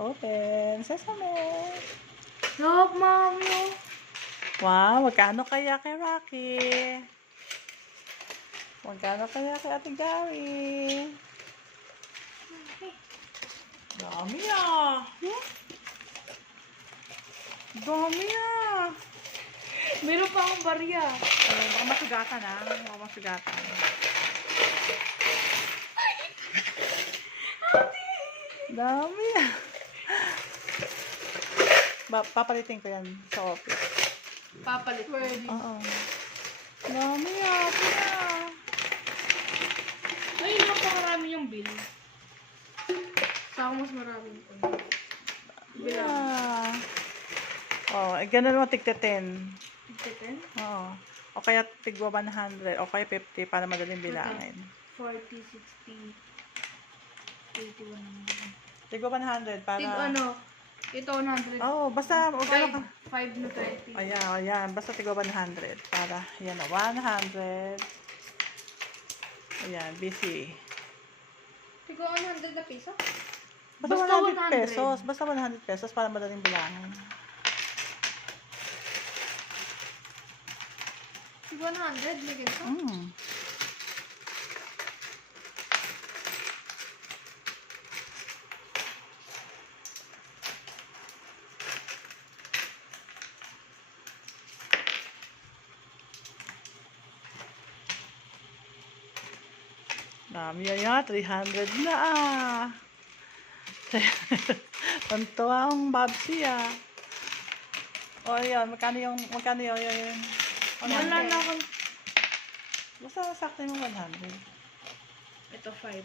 Open. Sesame. Look, Mami. Wow, magkano kaya kay Rocky? Magkano kaya kay Ate Gawi? Dami ah. Dami ah. Meron pa akong barya. Baka masugatan ah. Baka masugatan. Dami ah. Papalitin ko yan sa office. Papalit. Pwede. Oo. Dami ah. Pina. Ay, napakarami yung bill. Sa ako mas maraming ko. Yeah. Oh, ganun mo tigta 10. Tignan? Oo. O kaya tigwa 100 o kaya 50 para madaling bilangin. 40, 60, 81. Tigwa 100 para... Ano? Ito 100. Oh, basta o gano'n ka. 5 na 30. Ayan, ayan. Basta tigwa 100 para yan o 100. Ayan, busy. Tignan 100 na piso? Basta Basta 100 pesos. Basta 100 pesos para madaling bilangin. Tignan 100 na ganito? Dami yan, 300 na ah. Tantuwa ang Babsi ah. O yan, magkano yun? Wala na akong... Basta sakto yung 100. Ito 5.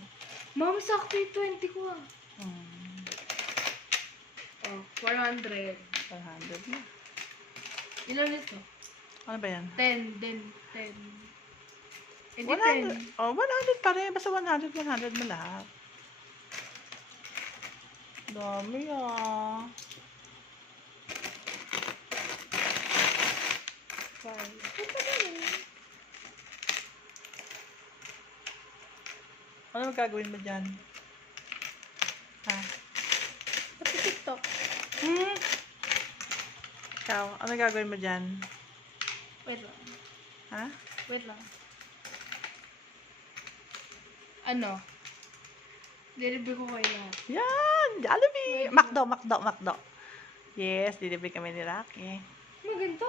Ma'am, sakto yung 20 ko ah. Oh, 400. 100 na. Ilan ito? Ano ba yan? 10, then 10. Hindi 100. Oh, 100 pa rin. Basta 100 mo lahat. Dami ah. 5. Ito na yun. Ano magagawin mo dyan? Ha? Pati TikTok. Ikaw, ano gagawin mo dyan? Wait lang. Ha? Wait lang. Ano? Deliver ko kayo lahat. Yan! Jollibee! Macdo. Yes, delivery kami ni Rocky. Maganda.